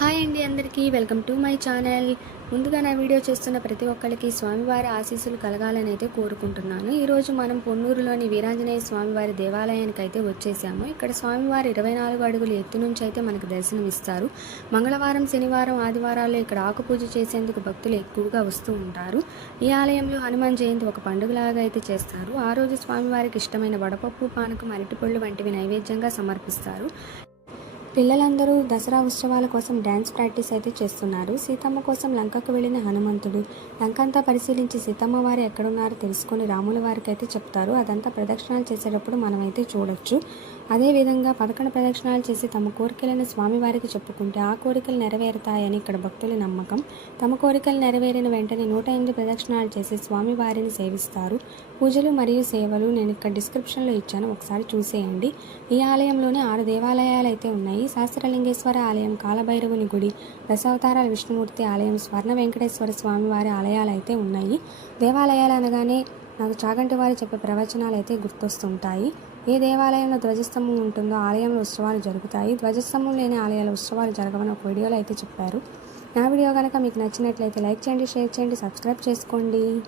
Hi అండి అందరికీ welcome to my channel. ముందుగా నా వీడియో చేస్తున్న ప్రతి ఒక్కరికి స్వామివారి ఆశీస్సులు కలగాలని అయితే కోరుకుంటున్నాను. ఈరోజు మనం పొన్నూరులోని వీరాంజనేయ స్వామివారి దేవాలయానికి అయితే వచ్చేసాము. ఇక్కడ స్వామివారి ఇరవై నాలుగు అడుగుల ఎత్తు నుంచి అయితే మనకు దర్శనమిస్తారు. మంగళవారం శనివారం ఆదివారాల్లో ఇక్కడ ఆకుపూజ చేసేందుకు భక్తులు ఎక్కువగా వస్తూ ఉంటారు. ఈ ఆలయంలో హనుమాన్ జయంతి ఒక పండుగలాగా అయితే చేస్తారు. ఆ రోజు స్వామివారికి ఇష్టమైన వడపప్పు పానకం అరటిపళ్ళు వంటివి నైవేద్యంగా సమర్పిస్తారు. పిల్లలందరూ దసరా ఉత్సవాల కోసం డ్యాన్స్ ప్రాక్టీస్ అయితే చేస్తున్నారు. సీతమ్మ కోసం లంకకు వెళ్ళిన హనుమంతుడు లంక అంతా పరిశీలించి సీతమ్మ వారు ఎక్కడున్నారో తెలుసుకొని రాముల వారికి అయితే చెప్తారు. అదంతా ప్రదక్షిణాలు చేసేటప్పుడు మనమైతే చూడొచ్చు. అదేవిధంగా పదకొండు ప్రదక్షిణాలు చేసి తమ కోరికలను స్వామివారికి చెప్పుకుంటే ఆ కోరికలు నెరవేరుతాయని ఇక్కడ భక్తుల నమ్మకం. తమ కోరికలు నెరవేరిన వెంటనే నూట ఎనిమిది ప్రదక్షిణాలు చేసి స్వామివారిని సేవిస్తారు. పూజలు మరియు సేవలు నేను ఇక్కడ డిస్క్రిప్షన్లో ఇచ్చాను. ఒకసారి చూసేయండి. ఈ ఆలయంలోనే ఆరు దేవాలయాలు అయితే ఉన్నాయి. శాస్త్రలింగేశ్వర ఆలయం కాలభైరవుని గుడి దశావతారాల విష్ణుమూర్తి ఆలయం స్వర్ణ వెంకటేశ్వర స్వామివారి ఆలయాలు అయితే ఉన్నాయి. దేవాలయాలు అనగానే నాకు చాగంటి వారు చెప్పే ప్రవచనాలు అయితే గుర్తొస్తుంటాయి. ఏ దేవాలయంలో ధ్వజస్తంభం ఉంటుందో ఆలయంలో ఉత్సవాలు జరుగుతాయి. ధ్వజస్తంభం లేని ఆలయాల ఉత్సవాలు జరగవని ఒక వీడియోలో అయితే చెప్పారు. నా వీడియో కనుక మీకు నచ్చినట్లయితే లైక్ చేయండి షేర్ చేయండి సబ్స్క్రైబ్ చేసుకోండి.